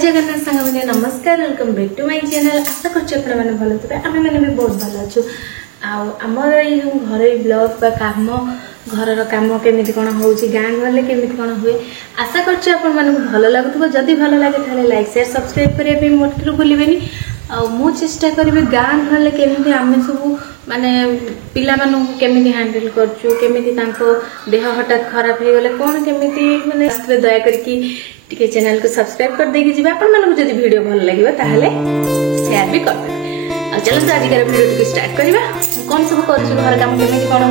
जगन्नाथ सांग मैंने नमस्कार welcome back to my channel. आशा कर भल थे आम मैंने भी बहुत भल अच्छु। आमर ये घर ब्लॉग काम घर काम केमी कौन हो गाँ गले केमी कौन हुए आशा कर भल लगुव। जदि भल लगे लाइक शेयर सब्सक्राइब करने मोटर भूलें। मु चेष्टा करी गाँ गले केमी आम सब माने पिला केमी हैंडल करमी देह हठात खराब हो गले कौन केमी माने दया करके चैनल को सब्सक्राइब कर देगी जी। आपको जब वीडियो भल लगे शेयर भी कर चलो आज वीडियो स्टार्ट करवा। कौन सब कर घर काम केमी कौन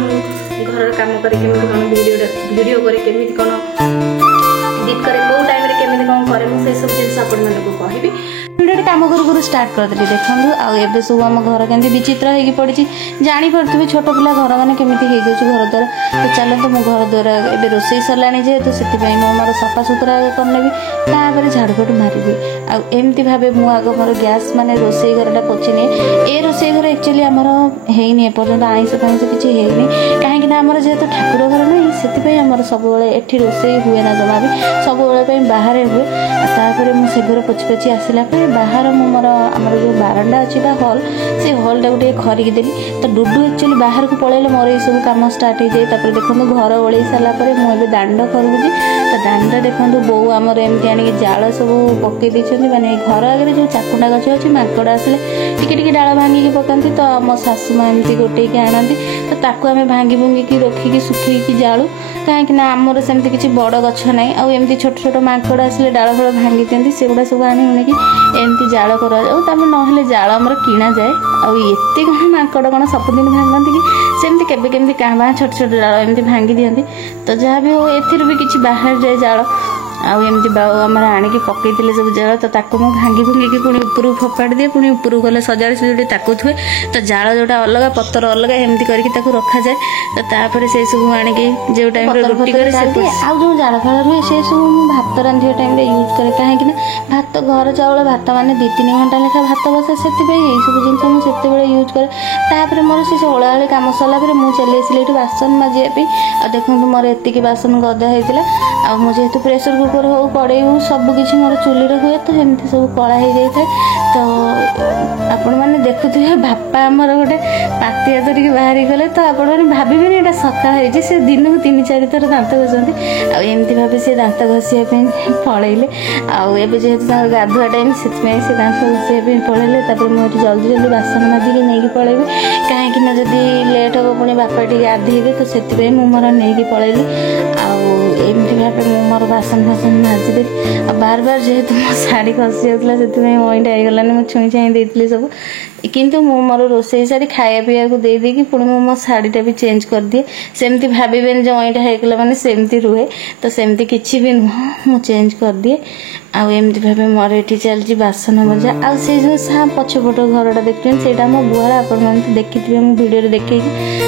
घर काम करें वीडियो करे केमी कौन एडिट करे कौ टाइम रे केमी कौन करे मुझे सब जिन आपको कहबी। वीडियो काम करू स्टार्ट करदेली देखूँ आए सब आम घर के विचित्र हो पड़ी जापे छोट पिला घर मैंने केमी हो घर द्वारा। तो चलते मो घर द्वारा ए रोसई सरला जेहेतु से मोर सफा सुतरा करनेबी तापर झाड़ूफाड़ू मारिबी। आमती भाव मुझ मोर गैस माने रोसई घरटा पोछि निए। ए रोसई घर एक्चुअली आमर हैनी एपर्यंत आइंस फाइंस किसी हैनी कहीं आमर जेहेतु ठाकुर घर नहीं से आमर सब एठी रोसई हुए ना जमा भी सब बाहर हुए। तापर मुझे घर पोछि पोछि आसला बाहर मोर आमर जो बारंडा अच्छी हल से हल टाक खरिकी देली। तो डुडू एक्चुअली बाहर को पलैले मोर ये सब कम स्टार्ट हो जाए। देखो घर ओल्ल सारापर मुझे दांड करुँगी। तो दांड देखो बो आमर एमती आनिक जाल सब पकई देती माने घर आगे जो चाकुंडा गछ अच्छी माकड़ आसले टिके डाल भांगिकी पकाती। तो मो शाशु माँ एमती गोटेक आनती तो ताकू आम भांगी भुंगी रखिकी सुखी जालू कहीं आमर सेमती किसी बड़ गछ ना आमती छोट छोट माकड़ आसले डाल फल भांगी दिखती से गुड़ा सब आनी एमती जाल कर ना जाल आमर किणा जाए। आते कौन माकड़ कौन सबुदिन भांगती कि सेमती केबे केमती क्या छोट छोट डाल एमती भांगी दिखती। तो जहाँ भी हो ए भी किसी बाहर जाए जाल आमती बाऊ आमर आणिक पकई सब जाल। तो भांगी भुंगी पुणी उपरू फोपाड़ी दिए पुणी उपरू गले सजाड़ी सजाड़ी ताकू थुए। तो जाल जोटा अलग पत्तर अलग एमती करके रखा जाए। तो तापर से सब आणिक जो टाइम रुटी करे जो जाल फाल रुए से सब भात रांधिया टाइम यूज करे कहीं भात घर चाउल भात माने 2-3 घंटा लेखा भात बसे से सब जिन मुझे यूज करे। तापर मोर से ओला ओली कम सरला मुझे चली आसली बासन माजियापी। देखो मोर एतिकी बासन गदा होता आ जेहेतु प्रेसर कुकर हो कड़े हो सबकि मोर चुली हुए तो एमती सब कला हो जाए। तो आपण मैंने देखुए बापा आमर गोटे पातिया धरिकी बाहरी गले। तो आपण भावे यहाँ सका से दिन को 3-4 थर दांत घसती आमती भाव से दांत घसिया पलैले। आए जेहेतु गाधुआ टाइम से दांत घसिया पलैले। मुझे जल्दी जल्दी बासन माजिकी नहीं पलैबी कहीं जदि लेट हम पुणी बापा टी गाधेबे तो से मोर नहीं पलैली। एमती भाव मोर बासन फासन माजिदेली। बार बार जेहेतु मो शाढ़ी खसी जाता से मईटा होगलानी मुझे छुई छाई देती सब किंतु मो मोर रोसई सारी खाया पीया को दे देकी पुणी मो शाढ़ीटा भी चेंज कर दिए। सेमती भावेनि जो मईटा होगला मैंने सेमती रुहे तो सेमती किसी भी नुह मु चेंज कर दिए। आमती भाव मोर ये चलती बासन मजा आ जो सा पछपट घरटा देखते से मो गुहाल आप देखी थे मुझे वीडियो देखे।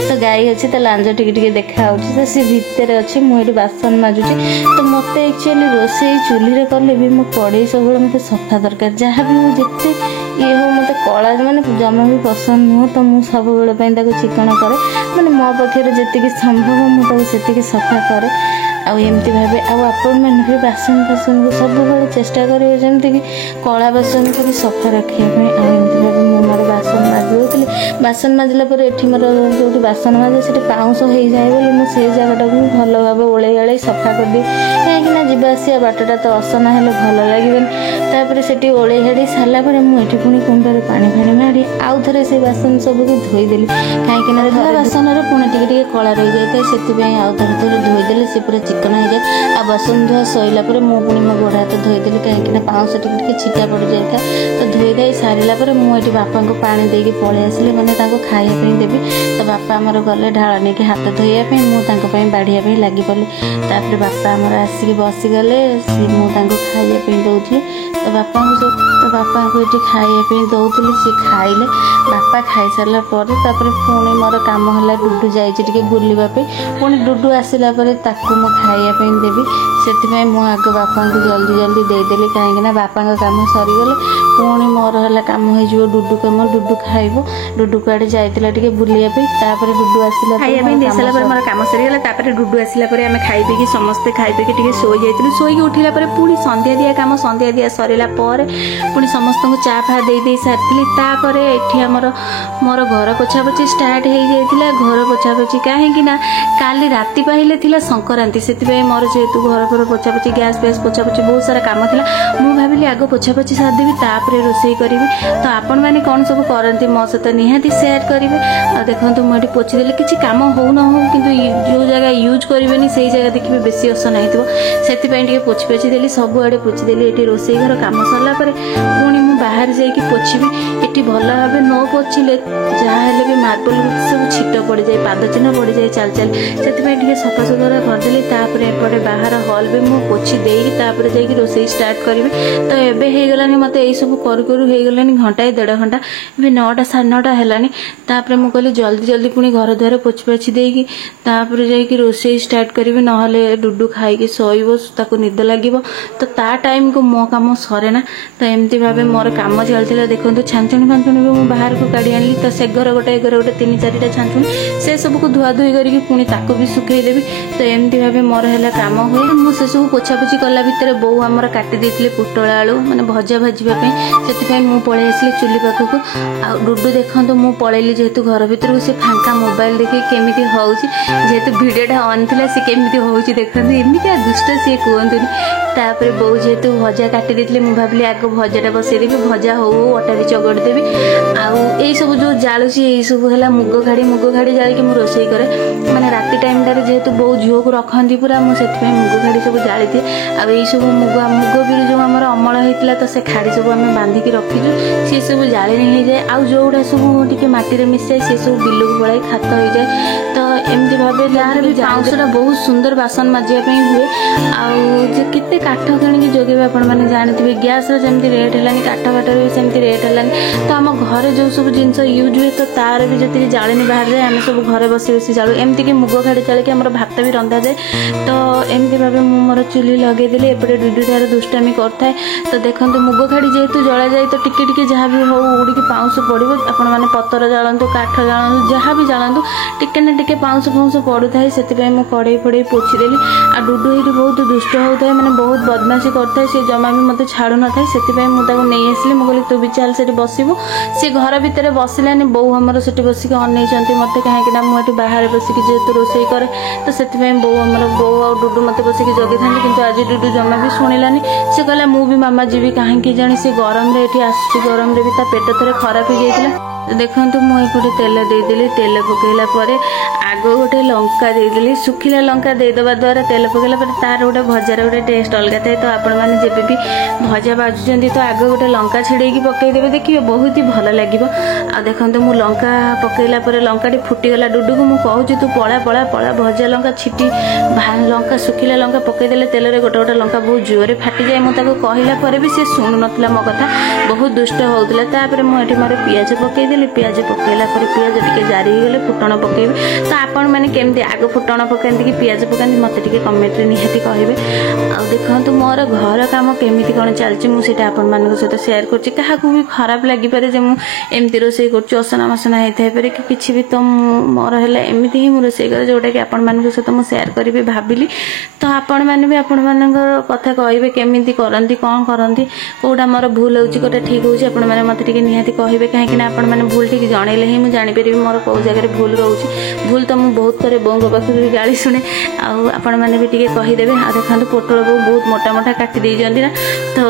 तो गाई अच्छी तो लांज टिके देखा तो सी भितर अच्छी मुझे बासन माजुची। तो मत एक्चुअली रोसई चूल्ही कले भी मो कड़े सब मत सफा दरकार जहाँ भी मुझे ये हो मत कला मैंने जमा भी पसंद नुह। तो मुझे सब बेले चिकन करे मैंने मो पाखे जी संभव मुझे सफा करे। आमती भाव आपण मैंने भी बासन फासन को सब चेष्टा करेंगे जमीक कला बासन को भी सफा रखापी। आमती भाव मोर बासन माजी बासन माजिला ये मोर जो बासन माजे से पाउंस हो जाए बोली मुझे जगटा को भल भाव ओले आड़े सफा कर दिए कहीं जावासिया बाटटा तो असना हेल्ले भल लगे। से ओले हाड़ी सारापर मुझे पुणी कुंडे पानी फाणी माड़ी आउ थे से बासन सबको धोईदेली कहीं बासन पुणी टे कला रही जाए से आउ थे धोईदेली से पूरा चिकन हो जाए। आ बासन धुआ सैला मु पुणी मो गोड़ हाथ धोईदेली कहीं पाउंस टिके छिटा पड़ जाए। तो धोई धाई सारापर मुझे बापा को पानी देकी पलि आसली मैंने खाइबा देवी। तो बापा आमर गले ढाल नहीं हाथ धोइबा मुझे बाढ़िया लगी पड़ी। तापर बापा आमर आसिक बसीगले सी मुझे खाइबा दौली। तो बापा को ये खाइबा दौली सी खाइले बापा खाई सारा पुणी मोर कम है डुडू जाइए बुलवाई पुणी डुडू आसला मु खाइबा देवी से मु आग बापा को जल्दी जल्दी देदेली कहीं बापा कम सरीगले पुणी मोर है कम हो डुडू कम डुडू खाइब डुडू कड़े जाइए बुलायापर डुडू आसला खाइबा दे सारा मोर कम सरीगला डुडू आसला आम खाई पी समस्ते खाई पी शोई जाइलु शोई उठिला पुणी संध्या दिया कम संध्या दिया सर करला पुणी समस्त को चा फा दे सारी तापर एठी हमर मोर घर पोछापोछि स्टार्ट हो जाइतिला। घर पोछापोछि कहीं ना काली राति पहले थिला संक्रांति से मोर जेहेतु घर पर पोछापोछि गैस बेस पोछापोछि बहुत सारा काम थिला मु भाविली आग पोछापोछि सारदेवी तापर रोषेई करी। तो आपण मैंने कौन सब करती मो सहित निहाती सेयार करेंगे। देखो मुझे पोछीदेली किसी कम हो न हो कि जो जगह यूज करेनि से जगह देखिए बेसी असन होती पोछि पोछि देली सबुआड़े पोछीदेली। ये रोषेई घर कम सरला पुणी मु बाहर जाकि पोछी ये भल भाव न पोछिले जहाँ भी मार्बल सब छिट पड़ जाए पाद चिन्ह पड़ जाए चाल चाल से सफा सुतरा करदेली। तापर एपटे बाहर हल भी मुझे पोछि देपर जाकि रोषेई स्टार्ट करी। तो एबे हो गलानी मत यही सब करू करू हो गलानी घंटाए 1.5 घंटा ए 9टा 9:30 हेलानी। तापर मु कहली जल्दी जल्दी पुणी घर द्वार पोछि पोछि देकी तापर जाकि रोषेई स्टार्ट करी नहले डुडू खाई शोइबो ताको निद लागिबो। तो ता टाइम को मो काम सरे ना। तो एमती भावे मोर काम चलता। देखो छांचुणी फांचुणी भी मुझे बाहर को काढ़ी आनी। तो से घर गोटे 3-4टा छांचुणी से सबको धुआ धुई करके पुणी ताको भी सुखईदेवी। तो एमती भावे मोर है काम हुए। मुझे सब पोछापोछि कला भितर बो आमर काटी देते पुटल आलू माने भजा भाजवाई से मुझे पलि आसली चुली पाखक। आ डुडू देखो मुझे पलैली जेहेतु घर भर से फांका मोबाइल देखिए केमी हूँ जेहेतु भिडियोटा ऑन थी सी केमी हूँ देखते एमती दुष्ट सी कहतुनि। तापर बो जेहेतु भजा काटी देते मुझे भाविली आग भजाटा बसईदेवी भजा हो अटा भी चगड़देवी। आई सब जो जालुची यही सब है मुग खाड़ी जाली मुझे रोषेई करे माने राति टाइम टारे जेहेतु बो झील को रखती पूरा मुझे मुग खाड़ी सब जाली दिए। आई सब मुग भी जो आम अमल होता तो से खाड़ी सब आम बांधिकी रखीचु सी सब जाली हो जाए। आउ जोड़ा सब टी माटी मिसाए सी सब बिल को पड़ाई खात हो जाए। तो एमती भाव जहाँ भी पाउंसटा बहुत सुंदर बासन माजियापी हुए। आते काठ कि जोगे आपण मैंने जानते गैस जमी रेट है काठ फाटर भी सेमती रेट है। तो आम घर जो सब जिन यूज हुए तो तार भी जी जानी बाहर जाए आम सब घर बसी बसी जालू एमती कि मुग खाड़ी चालिक आम भात भी रंधा जाए। तो एमती भाव मोर चुली लगेदेली एपटे डुडू तार दुष्टामी करता। तो देखो मुग खाड़ी जेहेतु जला जाए तो टिके जहाँ भी हो उड़ी पाउंस पड़ो आपण मैंने पतर जालतु काठ जालतु जहाँ भी जालतु टिके ना टिके पाउंस फाउंस पड़ू थाए से कड़े फड़े पोछीदेली। आ डुडू ये बहुत दुष्ट होता है मैंने बहुत बदमाशी करता है सी जमा भी मत छाड़ू न था से मुझे नहीं आसली मुझे कहली तू भी चल से बसबू सी घर भितर बसलानी बो आमर से बसिक अनै मत कहीं मुझे बाहर बसिक जेहेतु रोषेई करे तो से बो आमर बो आ डुडू मत बसिक जगी था कि आज डुडू जमा भी शुणिलानी सी कहला मु भी मामा जीवी कहीं जानी सी गरम रे आस गरम रे भी ता पेट थोड़े खराब हो जाता। देखो मुझे तेल देदेली तेल पकईला आग गोटे लंका देदेली सुखिला लंका देदेवा द्वारा तेल पकईला तार गोटे भजार गोटे टेस्ट अलग थाए। तो आपण मैंने जब भी भजा बाजुंट तो आग गोटे लंका छिड़ेकी पकईदेवे देखिए बहुत ही भल लगे। आ देखो मुझे लंका पकईला लंका फुटीगला डुडू को मुझे कहूँ तू पला पला पला भजा लंका छिटी लंका सुखिला लंका पकईदे तेल रे गोटे गोटे लंका बहुत जोरे फाटी जाए। मुझे कहला भी सी शुणु ना मो कथा बहुत दुष्ट होता। मुझे मोर पियाज पकईदेली पियाज पकईला पियाज टी जारी गले फुटण पकईबे। तो आपण मैंने केमती आग फुटण पकाती कि पियाज पकाती मत कमेंट निहाती कहे। आ देखो मोर घर कम केमी कौन चलती मुझे आपण मान सहित सेयार कर भी खराब लगिपे मुझे एमती रोषेई कर असना मसना होता है कि किसी भी। तो मोर है एमती ही मुझे रोषेई करे जोटा कि आपण मान सहित मुझे सेयार करी भाविली। तो आपण मैंने भी आपण मान कथा कहे केमी करती कौन करती कौटा मोर भूल होटा ठीक होची आपण मैंने मत निहाती कहे कहीं आपण मैंने भूल ठीक जनइले ही मुझे जानीपरि मोर कौ जगह भूल रोचे भूल। तो मुझे बहुत थोड़े बों पाखु भी गाड़ी शुणे आपण मैंने भी टी कहीदेवे। आ देखो पोटल बो बहुत मोटा मोटा काटी देना तो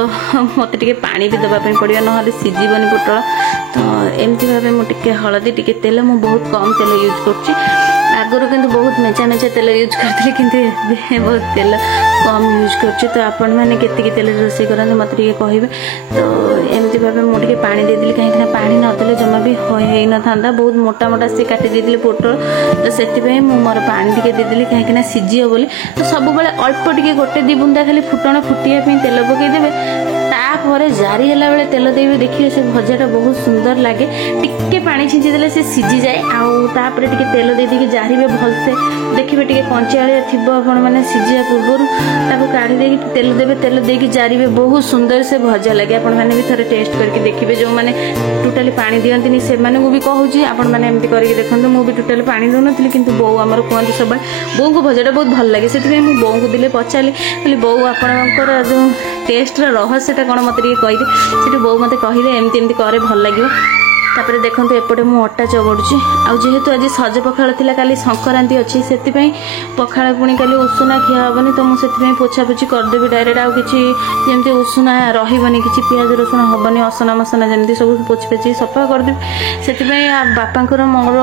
मत टे पानी भी देवाई पड़ो ना सीझबनी पोटल। तो एमती भाव मुझे हलदी टी तेल मुझे बहुत कम तेल यूज कर आगुरी किंतु बहुत मेचा मेचा तेल यूज करती कि बहुत तेल कम यूज कर। तो आपण मैंने केतिकी तेल रोषेई करते मत कहे। तो एमती भाव मुझे पानी देदेली कहीं पानी नदेले जमा भी हो न था बहुत मोटा मोटा सी काटी देदेली पोटल। तो से मोर पानी टी देदेली कहीं सीझी बोली। तो सब बेले अल्प टे गोटे 2 बुंदा खाली फुटण फुटिया तेल पकईदेवे तापर जारी है बेले तेल देवे देखिए से भजाटा बहुत सुंदर लगे टिके पानी छींचीदे से सीझी जाए। आउे टे तेल दे जारिबे भलसे देखिए टे कंचाड़िया थी आपण मैंने सीझा पूर्व काढ़ी दे तेल देवे तेल देकी जारिबे बहुत सुंदर से भजा लगे। आपण मैंने भी थोड़े टेस्ट करके देखिए जो मैंने टोटाली पानी दियंती से भी कहूँ आपण मैंने एमती करके देखो मुझे भी टोटाली पानी दून कि बो आमर कहते सब बो को भजाटा बहुत भल लगे से बो को दिले पचारि कहली बो आपणकर जो टेस्टर रहस्यटा कौन मत कहले से बो मत कहले एमती एमती करे भल लगे तापर देखो एपटे मु अटा चगड़ुची आ जेहेतु आज सज पखाड़ थिला काली संक्रांति अच्छी से पखाड़ पुणी काली उषुना खिया हेनी तो मुझे पोछापोछि करदेवी डायरेक्ट आउ कि जमी उषुना रही कि पियाज रसुण हेनी असना मसना जमी सब पोछि पोछि सफा करदेवी से बापा मोर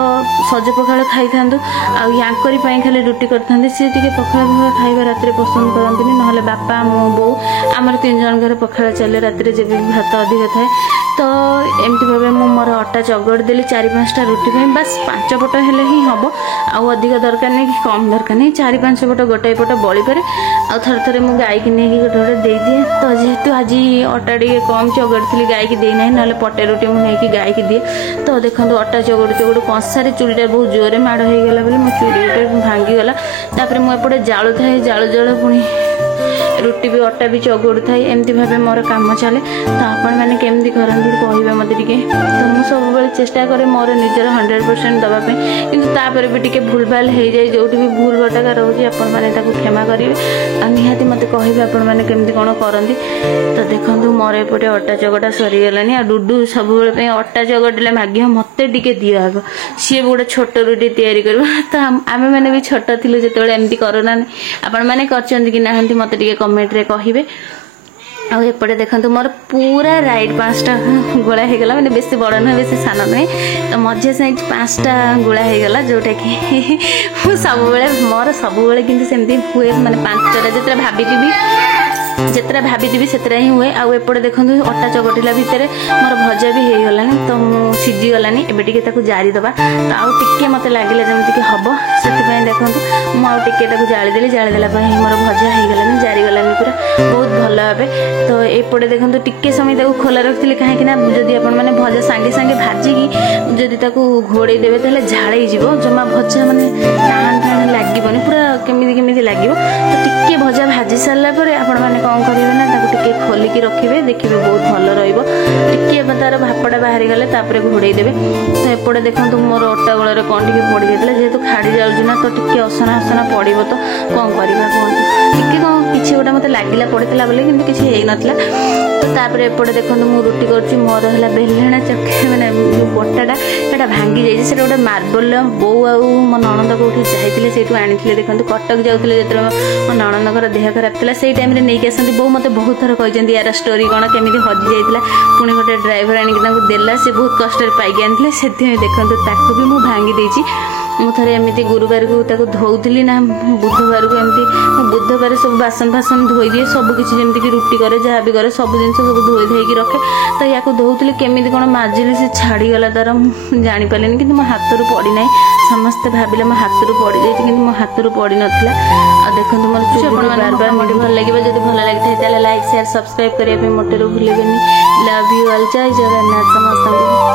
सज पखाड़ खाई था आंकरी खाली रुटी करते सी टे पखाड़ पखाड़ खाଇବା रात पसंद करते ना बापा मो बो आमर 3 जन घर पखाड़ चले रात जब भात अधिक थाए तो एमती भाव मोर अटा चगड़ देली 4-5टा रुटी पे बस 5 पट हेले ही हम आउ अधिक दरकार नहीं कि कम दरकार नहीं 4-5 पट गोटाए पट बड़ी पारे आउ थरे थरे मु गाई की नहीं गोटे गोटे दे दिए तो जेहेतु आज अटा टे कम चगड़ थी गाई की दे ना ना पटे रुटी मुझे गाई की दिए तो देखो अटा चगड़ चगड़ कंसारे चूड़ीटा बहुत जोरे माड़ हो गला बोले मो चूड़ी गोटे भांगीगला तापर मुझे जालु थाए जालु जालु पुणी रुटी भी अटा भी चगड़ थाए एमती भाव मोर काम चले तो आपण मैंने केमती करते कहे मत टे तो मुझे सब चेष्टा करे मोर निजर 100% दवापी किंतु तापर भी टे भूल भाल हो जाए जो भी भूल भटका रोचे आपण मैंने क्षमा करेंगे आ निहाती मत कहे आपण मैंने केमती कौन करती तो देखो मोर एपटे अटा चगड़ा सरीगला आ डुडू सब अटा चगड़े माग्य मत टे दियो आग सी गोटे छोट रुटी तैयारी कर तो आम मैंने भी छोट थी जो एमती करना आपण मैंने कि ना मत टे कमेंट रे कहिबे आ एपटे देखो मोर पूरा राइट 5टा गोला हो गला मैंने बेसी बड़ नुहे बेसी सान नुहे तो मझे साइड 5टा गोला हो गला जोटा कि सब मोर सब कि सेमती हुए माने 5टा जिते जितना भाभी से हुए आउ एपटे देखो अटा चगटिला भितर मोर भजा भी हो गलानी तो सीझी गलानी एबे टिके जारी दबा तो आउ टिके मते लागिला जेमति हम से देखो मुझे जाली देली जाली देला मोर भजा हो गलानी जारी गलानी पूरा बहुत भल भावे तो एपटे देखो टिके समय खोला रखी कहीं जदि आपण मैंने भजा सांगे सांगे भाजिकी जदि घोड़े देवे तो झाड़े जमा भजा माने टाण टाण लगे पूरा केमी लगे तो टिके भजा भाजी सारा पर आपण मैंने कौन करेंगे ना टिके खोलिकी रखिए देखिए बहुत भल रे तार भापटा बाहरी गले तापर घोड़े देवे तो एपटे देखो मोर अटा गोल कौन टे पड़ जाता जेहेतु खाड़ी जाऊँ ना तो टिके असना असना पड़ो तो कौन करवा कहतु टिके कौन किसी गोटे मत लगिला पड़ता बोले कि किसी होता तो तापर एपटे देखो मुझे रुटी कर मोर है बेलणा चक्की मैंने बटाटा यहाँ भांगी जाइए गोटे मार्बल बो आउ मो नणंद कौटी जाते से आनी देखो कटक जाते जो मो नणंद देह खराब था से टाइम नहीं आसती बो मत बहुत थर कहते यार स्टोरी कौन केमी हजि जाता पुणी गोटे ड्राइवर आनिक देला से बहुत कष्ट पाइक आनी से देखो ताकू भी मुझे भांगी देती मुझे एमती गुरुवार को धोली ना बुधवार को एमती बुधवार सब बासन फासन धोई दिए सबकि जमीक रुटी करे जहाँ भी करे सब जिन सब धोई धोई रखे तो या धोली केमी कौन माजिली से छाड़गला तार जापारे कि मो हाथ रू पड़ना समस्ते भाविले मो हाथ रू पड़ जाए कि मो हाथ रू पड़ नाला आ देखो मोर बार बार वीडियो भल लगे जब भल लगी था लाइक शेयर सब्सक्राइब करने मोटे भूलें लव यू ऑल जय जगन्नाथ समस्त।